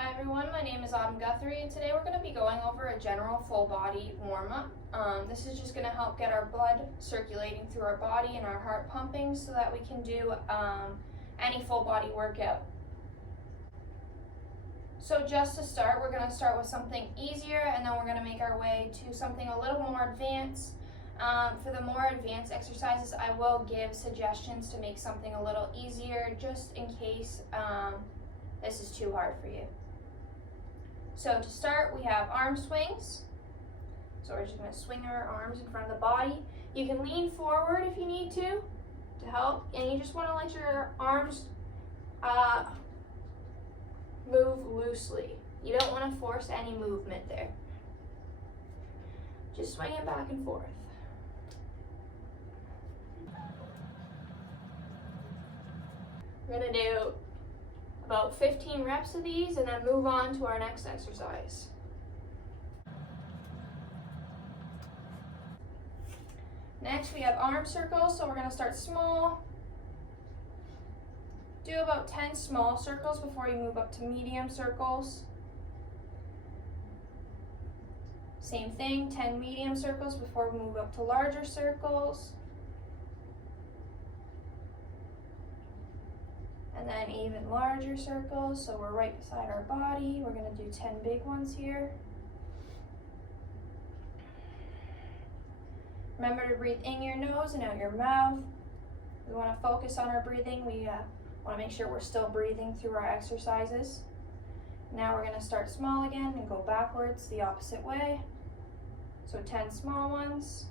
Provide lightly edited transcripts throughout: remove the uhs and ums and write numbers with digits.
Hi everyone, my name is Autumn Guthrie and today we're going to be going over a general full body warm-up. This is just going to help get our blood circulating through our body and our heart pumping so that we can do any full body workout. So just to start, we're going to start with something easier and then we're going to make our way to something a little more advanced. For the more advanced exercises, I will give suggestions to make something a little easier just in case this is too hard for you. So to start, we have arm swings. So we're just going to swing our arms in front of the body. You can lean forward if you need to help, and you just want to let your arms move loosely. You don't want to force any movement there. Just swing it back and forth. We're going to do about 15 reps of these and then move on to our next exercise. Next we have arm circles, so we're going to start small. Do about 10 small circles before you move up to medium circles. Same thing, 10 medium circles before we move up to larger circles. And then even larger circles, so we're right beside our body. We're going to do 10 big ones here. Remember to breathe in your nose and out your mouth. We want to focus on our breathing. We want to make sure we're still breathing through our exercises. Now we're going to start small again and go backwards the opposite way. So 10 small ones,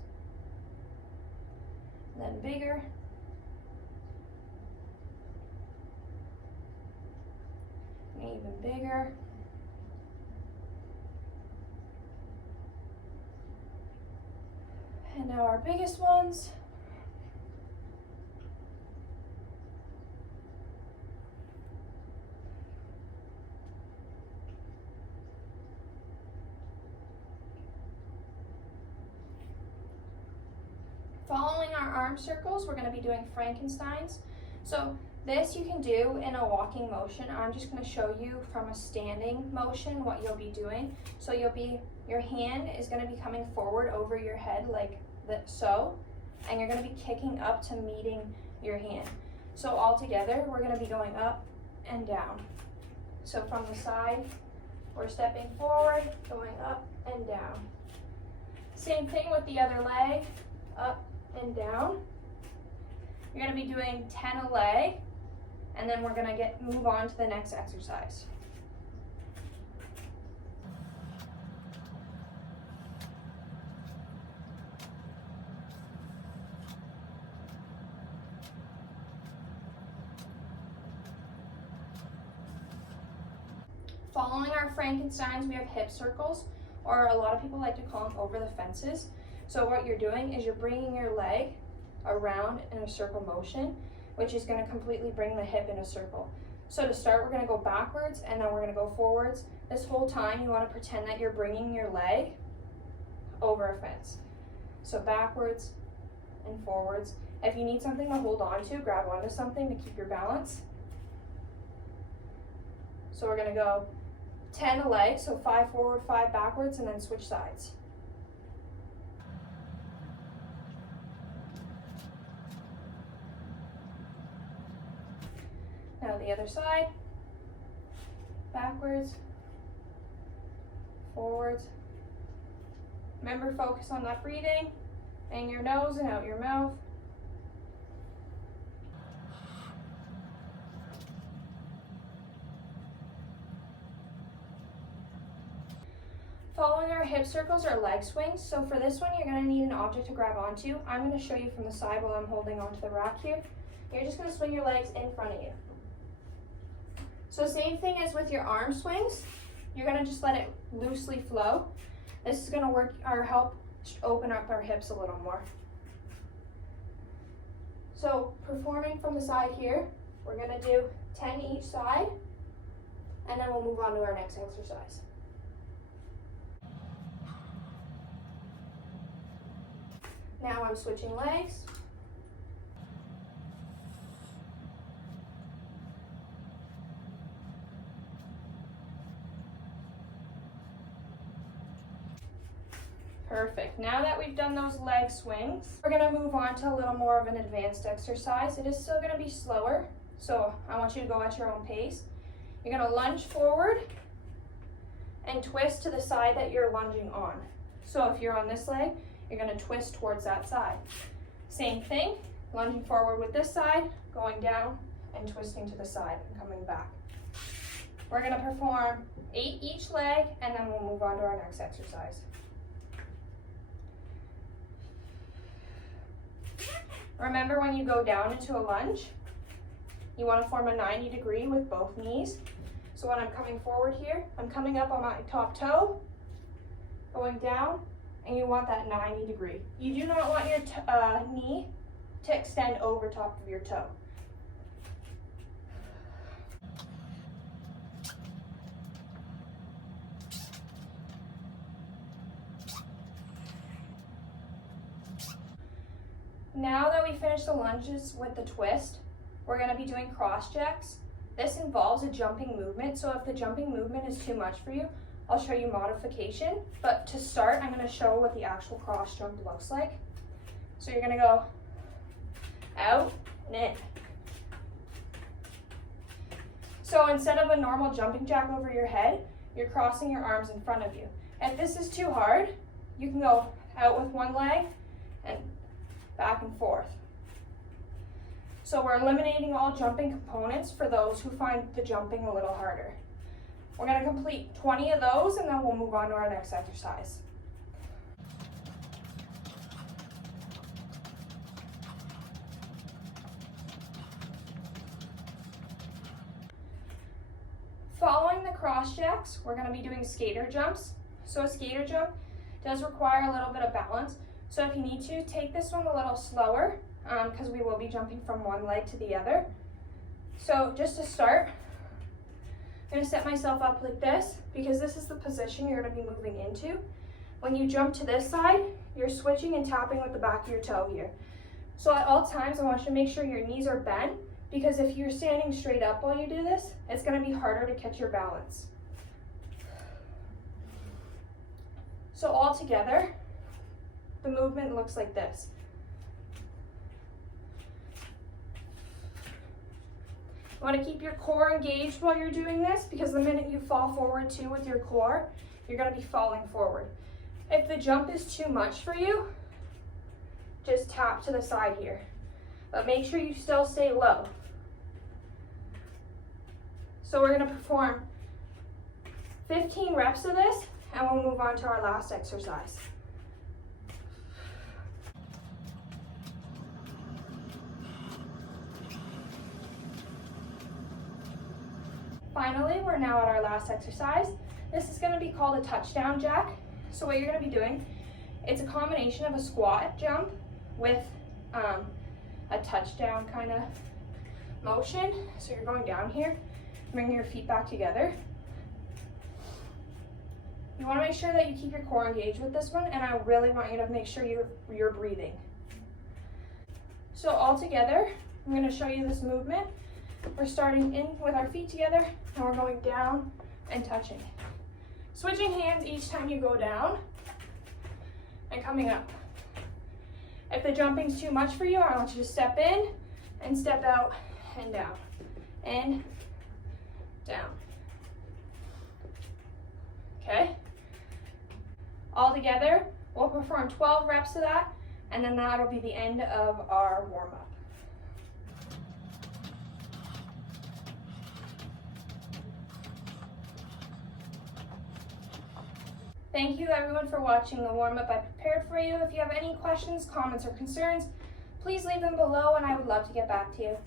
and then bigger. Even bigger. And now our biggest ones. Following our arm circles, we're going to be doing Frankensteins. So this you can do in a walking motion. I'm just going to show you from a standing motion what you'll be doing. So your hand is going to be coming forward over your head like so, and you're going to be kicking up to meeting your hand. So all together, we're going to be going up and down. So from the side, we're stepping forward, going up and down. Same thing with the other leg, up and down. You're going to be doing 10 a leg, and then we're going to move on to the next exercise. Following our Frankensteins, we have hip circles, or a lot of people like to call them over the fences. So what you're doing is you're bringing your leg around in a circle motion, which is going to completely bring the hip in a circle. So to start, we're going to go backwards and then we're going to go forwards. This whole time you want to pretend that you're bringing your leg over a fence. So backwards and forwards. If you need something to hold on to, grab onto something to keep your balance. So we're going to go 10 a leg, so 5 forward, 5 backwards, and then switch sides. Now the other side, backwards, forwards. Remember, focus on that breathing, in your nose and out your mouth. Following our hip circles are leg swings. So for this one, you're going to need an object to grab onto. I'm going to show you from the side while I'm holding onto the rack here. You're just going to swing your legs in front of you. So same thing as with your arm swings, you're going to just let it loosely flow. This is going to work or help open up our hips a little more. So performing from the side here, we're going to do 10 each side, and then we'll move on to our next exercise. Now I'm switching legs. Perfect. Now that we've done those leg swings, we're gonna move on to a little more of an advanced exercise. It is still gonna be slower, so I want you to go at your own pace. You're gonna lunge forward and twist to the side that you're lunging on. So if you're on this leg, you're gonna twist towards that side. Same thing, lunging forward with this side, going down and twisting to the side and coming back. We're gonna perform 8 each leg, and then we'll move on to our next exercise. Remember, when you go down into a lunge, you want to form a 90 degree with both knees. So when I'm coming forward here, I'm coming up on my top toe, going down, and you want that 90 degree. You do not want your knee to extend over top of your toe. Now that we finished the lunges with the twist, we're going to be doing cross checks. This involves a jumping movement, so if the jumping movement is too much for you, I'll show you modification. But to start, I'm going to show what the actual cross jump looks like. So you're going to go out and in. So instead of a normal jumping jack over your head, you're crossing your arms in front of you. If this is too hard, you can go out with one leg and back and forth. So we're eliminating all jumping components for those who find the jumping a little harder. We're going to complete 20 of those, and then we'll move on to our next exercise. Following the cross jacks, we're going to be doing skater jumps. So a skater jump does require a little bit of balance. So if you need to, take this one a little slower, because we will be jumping from one leg to the other. So just to start, I'm going to set myself up like this, because this is the position you're going to be moving into. When you jump to this side, you're switching and tapping with the back of your toe here. So at all times, I want you to make sure your knees are bent, because if you're standing straight up while you do this, it's going to be harder to catch your balance. So all together, the movement looks like this. You want to keep your core engaged while you're doing this, because the minute you fall forward too with your core, you're going to be falling forward. If the jump is too much for you, just tap to the side here. But make sure you still stay low. So we're going to perform 15 reps of this, and we'll move on to our last exercise. Finally, we're now at our last exercise. This is going to be called a touchdown jack. So what you're going to be doing, it's a combination of a squat jump with a touchdown kind of motion. So you're going down here, bring your feet back together. You want to make sure that you keep your core engaged with this one, and I really want you to make sure you're breathing. So all together, I'm going to show you this movement. We're starting in with our feet together, and we're going down and touching. Switching hands each time you go down and coming up. If the jumping's too much for you, I want you to step in and step out and down. In, down. Okay? All together, we'll perform 12 reps of that, and then that'll be the end of our warm-up. Thank you everyone for watching the warm-up I prepared for you. If you have any questions, comments, or concerns, please leave them below, and I would love to get back to you.